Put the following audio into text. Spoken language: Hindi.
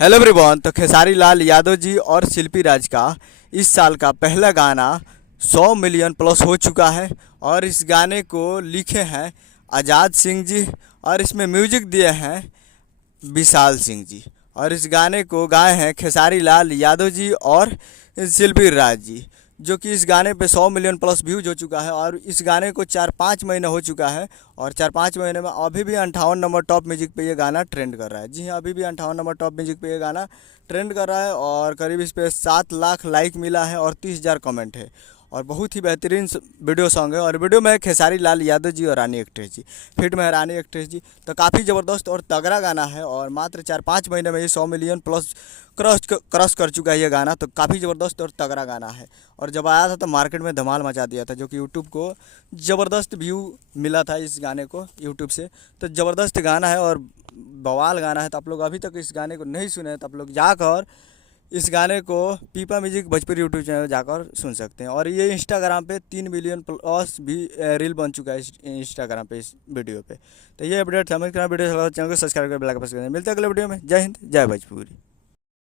Hello everyone. तो खेसारी लाल यादव जी और शिल्पी राज का इस साल का पहला गाना 100 मिलियन प्लस हो चुका है और इस गाने को लिखे हैं आज़ाद सिंह जी और इसमें म्यूजिक दिए हैं विशाल सिंह जी और इस गाने को गाए हैं खेसारी लाल यादव जी और शिल्पी राज जी, जो कि इस गाने पे 100 मिलियन प्लस व्यूज हो चुका है और इस गाने को 4-5 महीने हो चुका है और 4-5 महीने में अभी भी 58 नंबर टॉप म्यूजिक पे ये गाना ट्रेंड कर रहा है। जी हाँ, अभी भी 58 नंबर टॉप म्यूजिक पे ये गाना ट्रेंड कर रहा है और करीब इस पे 7 लाख लाइक मिला है और 30,000 कमेंट है और बहुत ही बेहतरीन वीडियो सॉन्ग है। और वीडियो में है खेसारी लाल यादव जी और रानी एक्ट्रेस जी, फिट में है रानी एक्ट्रेस जी। तो काफ़ी ज़बरदस्त और तगड़ा गाना है और मात्र 4-5 महीने में ये 100 मिलियन प्लस क्रॉस कर चुका है ये गाना। तो काफ़ी ज़बरदस्त और तगड़ा गाना है और जब आया था तो मार्केट में धमाल मचा दिया था, जो कि यूट्यूब को ज़बरदस्त व्यू मिला था इस गाने को यूट्यूब से। तो ज़बरदस्त गाना है और बवाल गाना है। तो आप लोग अभी तक इस गाने को नहीं सुने तो आप लोग जाकर इस गाने को पीपा म्यूजिक भोजपुरी यूट्यूब चैनल जाकर सुन सकते हैं। और ये इंस्टाग्राम पे 3 मिलियन प्लस भी रील बन चुका है इंस्टाग्राम पे इस वीडियो पे। तो ये अपडेट था। हमें वीडियो चैनल को सब्सक्राइब कर बेल आइकन प्रेस कर दें। मिलते हैं अगले वीडियो में। जय हिंद, जय भोजपुरी।